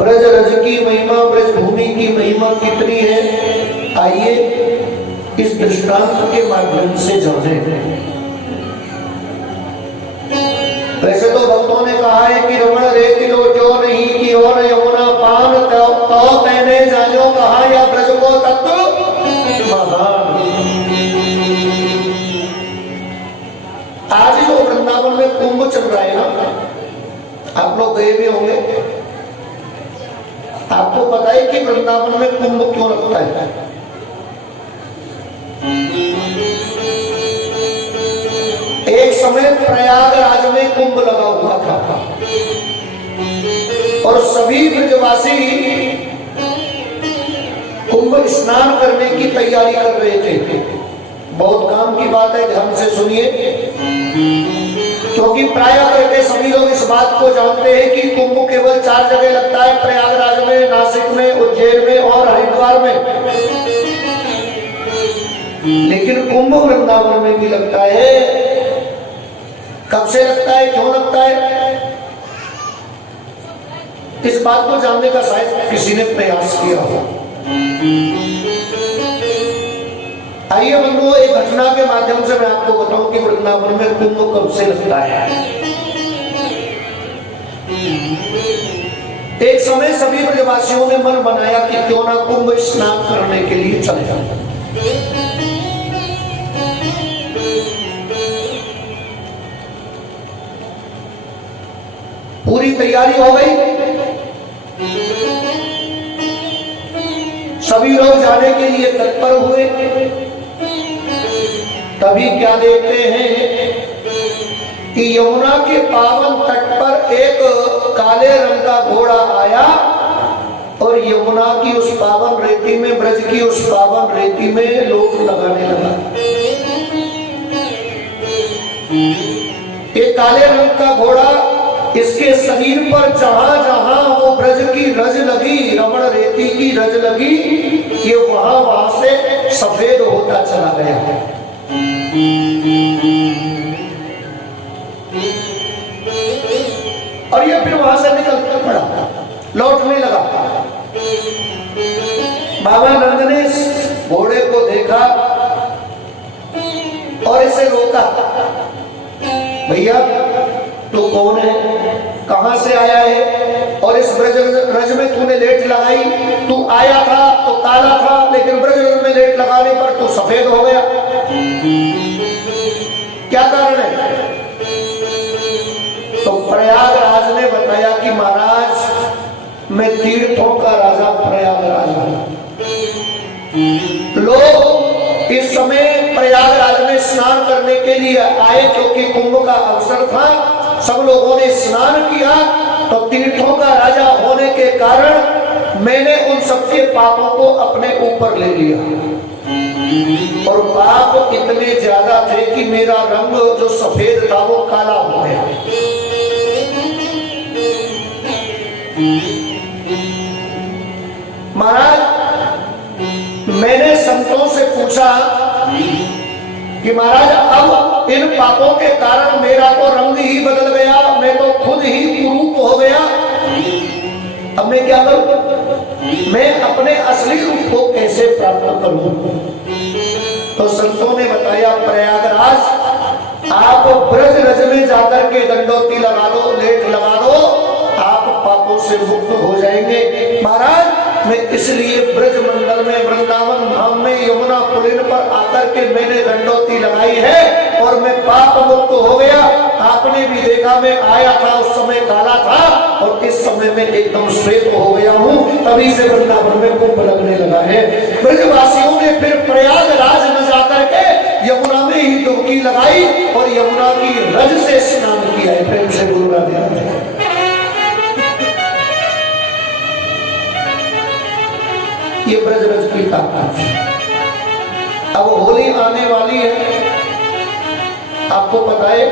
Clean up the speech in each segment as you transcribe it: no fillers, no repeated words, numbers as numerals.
ब्रज रज की महिमा, ब्रज भूमि की महिमा कितनी है, आइए इस दृष्टांत के माध्यम से जाने। वैसे तो भक्तों ने कहा है कि रमण रेति लो जो नहीं की और यमुना पान तो तैने जानो कहा या ब्रज को तत्व महान। आज जो वृंदावन में कुंभ चल रहा है ना, आप लोग गए भी होंगे, आपको पता है कि वृंदावन में कुंभ क्यों लगता है? एक समय प्रयागराज में कुंभ लगा हुआ था और सभी ब्रजवासी कुंभ स्नान करने की तैयारी कर रहे थे। बहुत काम की बात है, ध्यान से सुनिए, क्योंकि प्राय करके सभी लोग इस बात को जानते हैं कि कुंभ केवल 4 जगह लगता है, प्रयागराज में, नासिक में, उज्जैन में और हरिद्वार में। लेकिन कुंभ वृंदावन में भी लगता है। कब से लगता है, क्यों लगता है, इस बात को जानने का शायद किसी ने प्रयास किया हो। आइए बंधुओं, एक घटना के माध्यम से मैं आपको बताऊं कि वृंदावन में कुंभ कब से लगता है। एक समय सभी ब्रजवासियों ने मन बनाया कि क्यों ना कुंभ स्नान करने के लिए चले जाओ। पूरी तैयारी हो गई, सभी लोग जाने के लिए तत्पर हुए। तभी क्या देखते हैं कि यमुना के पावन तट पर एक काले रंग का घोड़ा आया और यमुना की उस पावन रेती में, ब्रज की उस पावन रेती में लोग लगाने लगा। एक काले रंग का घोड़ा, इसके शरीर पर जहां जहां वो ब्रज की रज लगी, रमण रेती की रज लगी, ये वहां से सफेद होता चला गया। और ये फिर वहां से निकल पड़ा, लौटने लगा। बाबा नंद ने घोड़े को देखा और इसे रोका, भैया तू कौन है, कहां से आया है, और इस ब्रज रज में तूने लेट लगाई, तू आया था तो काला था, लेकिन ब्रज रज में लेट लगाने पर तू सफेद हो गया, क्या कारण है? तो प्रयागराज ने बताया कि महाराज मैं तीर्थों का राजा प्रयागराज हूं। लोग इस समय प्रयागराज में स्नान करने के लिए आए, क्योंकि कुंभ का अवसर था, सब लोगों ने स्नान किया, तो तीर्थों का राजा होने के कारण मैंने उन सबके पापों को अपने ऊपर ले लिया। और पाप इतने ज्यादा थे कि मेरा रंग जो सफेद था वो काला हो गया। महाराज मैंने संतों से पूछा कि महाराज अब इन पापों के कारण मेरा तो रंग ही बदल गया, मैं तो खुद ही कुरूप हो गया, अब मैं क्या करूं, मैं अपने असली रूप को कैसे प्राप्त करूं? तो संतों ने बताया प्रयागराज आप ब्रज रज में जाकर के दंडोती लगा लो, लेट लगा लो, आप पापों से मुक्त हो जाएंगे। महाराज मैं इसलिए ब्रज मंडल में, वृंदावन धाम में, यमुना पुलिन पर आकर के मैंने दंडोती लगाई है और मैं पाप मुक्त हो गया। आपने भी देखा मैं आया था उस समय काला था और इस समय में एकदम श्वेत हो गया हूँ, तभी से वृंदावन में कुंभ लगने लगा है। ब्रजवासियों ने फिर प्रयागराज में जाकर के यमुना में ही डुबकी लगाई और यमुना की रज से स्नान किया है। प्रेम से बोल रहा है। ये ब्रज रज की ताकत है। अब होली आने वाली है, आपको पता है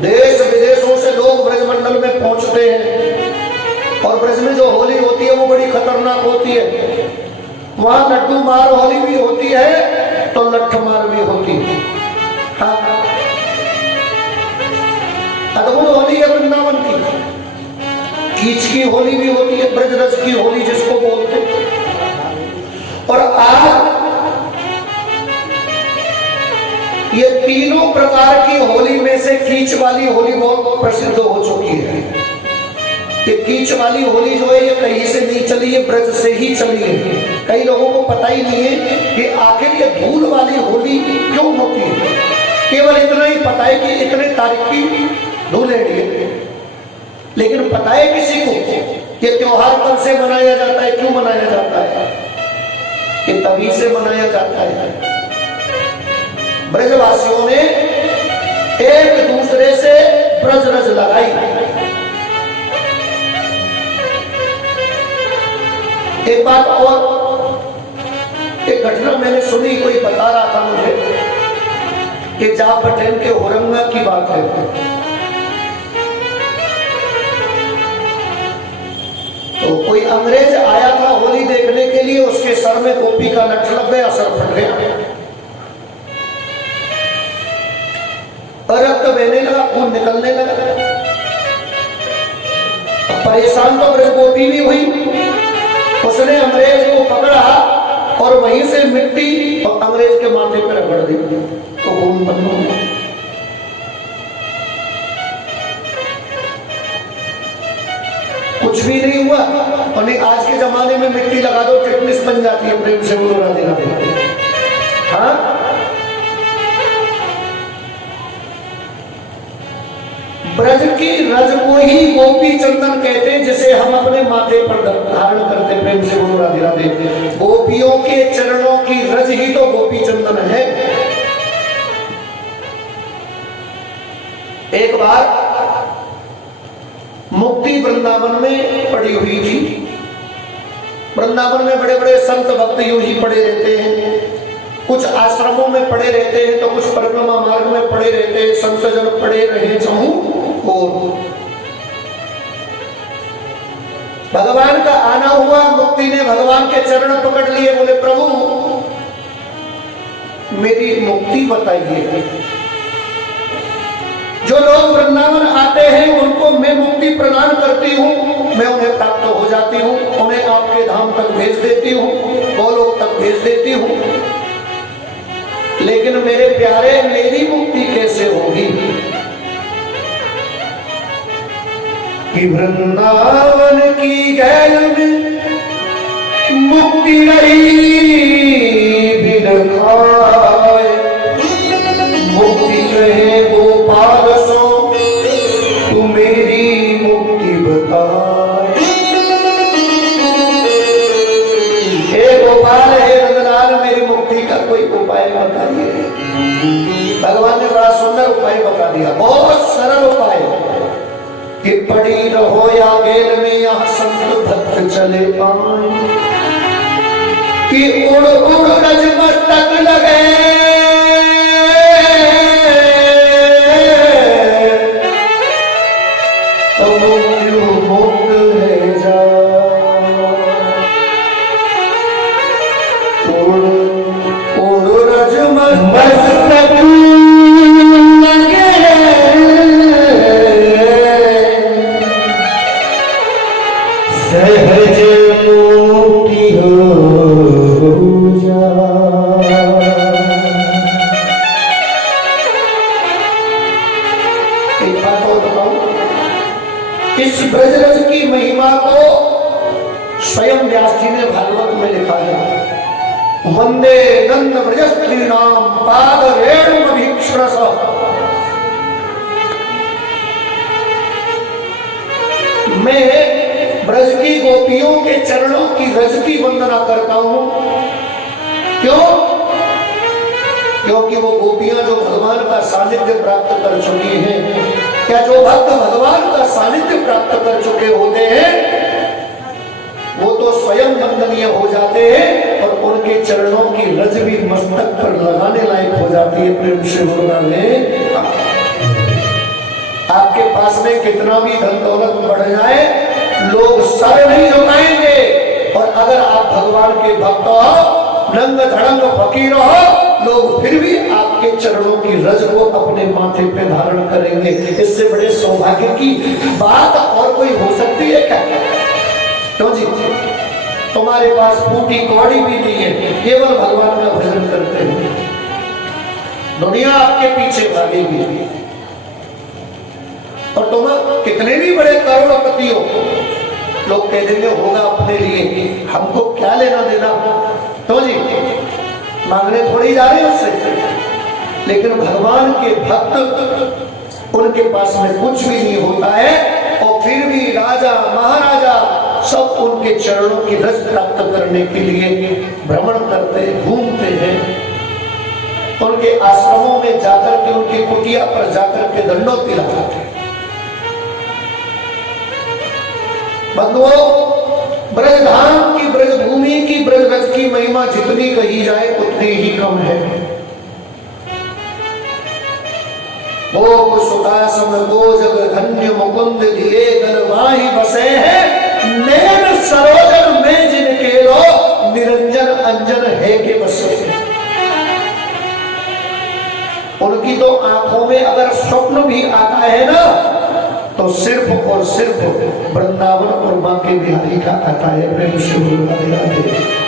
देश विदेशों से लोग ब्रजमंडल में पहुंचते हैं और ब्रज में जो होली होती है वो बड़ी खतरनाक होती है। वहां लड्डू मार होली भी होती है तो लठ मार भी होती है। हाँ, अद्भुत होली है वृंदावन की। कीच की होली भी होती है, ब्रज रज की होली जिसको बोलते हैं। और आज ये तीनों प्रकार की होली में से कीच वाली होली बहुत प्रसिद्ध हो चुकी है। ये कीच वाली होली जो है ये कहीं से नहीं चली है, ब्रज से ही चली है। कई लोगों को पता ही नहीं है कि आखिर ये धूल वाली होली क्यों होती है। केवल इतना ही पता है कि इतने तारीख की धूल है, लेकिन पता है किसी को ये त्योहार कब से मनाया जाता है, क्यों मनाया जाता है? ये तभी से मनाया जाता है ब्रजवासियों ने एक दूसरे से ब्रज रज लगाई। एक बात और, एक घटना मैंने सुनी, कोई बता रहा था मुझे कि जाप बटेन के औरंगा की बात है। तो कोई अंग्रेज आया था होली देखने के लिए, उसके सर में गोपी का लठ लग गया, सर फट गया, रक्त बहने लगा, खून निकलने लगा। परेशान तो ब्रज गोपी भी हुई, उसने अंग्रेज को पकड़ा और वहीं से मिट्टी और अंग्रेज के माथे पर रगड़ दी, तो खून बंद हो गया। कुछ भी नहीं हुआ। और नहीं, आज के जमाने में मिट्टी लगा दो टिटनेस बन जाती है, प्रेम से बोल रहा देना। हाँ, ब्रज की रज को ही गोपी चंदन कहते हैं, जिसे हम अपने माथे पर धारण करते। प्रेम से बोलो राधे राधे। गोपियों के चरणों की रज ही तो गोपी चंदन है। एक बार मुक्ति वृंदावन में पड़ी हुई थी। वृंदावन में बड़े बड़े संत भक्त यूं ही पड़े रहते हैं, कुछ आश्रमों में पड़े रहते हैं, तो कुछ परिक्रमा मार्ग में पड़े रहते हैं। संत जन पड़े रहे चाहूं और भगवान का आना हुआ। मुक्ति ने भगवान के चरण पकड़ लिए, बोले प्रभु मेरी मुक्ति बताइए। जो लोग वृंदावन आते हैं उनको मैं मुक्ति प्रदान करती हूँ, मैं उन्हें प्राप्त हो जाती हूँ, उन्हें आपके धाम तक भेज देती हूँ, गोलोक तक भेज देती हूँ। लेकिन मेरे प्यारे, मेरी मुक्ति कैसे होगी? कि वृंदावन की गैल में मुक्ति नहीं बिन खाए, मुक्ति कहे गोपाल सो तू मेरी मुक्ति बताए। हे गोपाल, हे रंगलाल, मेरी मुक्ति का कोई उपाय बताइए। भगवान ने बड़ा सुंदर उपाय बता दिया, बहुत सरल उपाय कि पड़ी रहो या गेल में यहाँ संत भक्त चले पाए, कि उड़ उड़ रज मस्तक लगे तो मृत्यु मुक्त है जा। उड़ उड़ रज मस्तक सहज मुक्ति हो जा। एक बात और बताऊं, इस ब्रजरज की महिमा को स्वयं व्यास जी ने भागवत में लिखा है। वंदे नंद ब्रजस्त्रीणाम पाद रेणुमभीक्ष्णस। मैं ब्रज की गोपियों के चरणों की रज की वंदना करता हूं। क्यों? क्योंकि वो गोपियां जो भगवान का सानिध्य प्राप्त कर चुकी हैं, क्या जो भक्त भगवान का सानिध्य प्राप्त कर चुके होते हैं वो तो स्वयं वंदनीय हो जाते हैं और उनके चरणों की रज भी मस्तक पर लगाने लायक हो जाती है। प्रेम से बोलने, आपके पास में कितना भी धन दौलत बढ़ जाए, लोग सर नहीं झुकाएंगे। और अगर आप भगवान के भक्त हो, नंग धड़ंग फकीर हो, लोग फिर भी आपके चरणों की रज को अपने माथे पे धारण करेंगे। इससे बड़े सौभाग्य की बात और और कोई हो सकती है क्या? क्यों जी? तुम्हारे पास फूटी कौड़ी भी नहीं है, केवल भगवान का भजन करते हो, दुनिया आपके पीछे भागेगी। और तुम कितने भी बड़े करोड़पति हो, लोग कह देंगे होगा अपने लिए, हमको क्या लेना देना। तो जी मांगने थोड़ी जा रहे उससे, लेकिन भगवान के भक्त उनके पास में कुछ भी नहीं होता है, और फिर भी राजा महाराजा सब उनके चरणों की रस प्राप्त करने के लिए भ्रमण करते घूमते हैं, उनके आश्रमों में जाकर के उनकी कुटिया पर जाकर के दंडोती लगाते हैं। बंधुओं, ब्रजधाम की, ब्रजभूमि की, ब्रजरज की महिमा जितनी कही जाए उतनी ही कम है। वो सुतासम गो जग धन्य मुकुंद दिए गलवाही बसे हैं, नयन सरोजन में जिनके लो निरंजन अंजन है के बसे। उनकी तो आंखों में अगर स्वप्न भी आता है ना, तो सिर्फ और सिर्फ वृंदावन और मां के बिहारी का आता है। प्रेम से बोलो राधे राधे।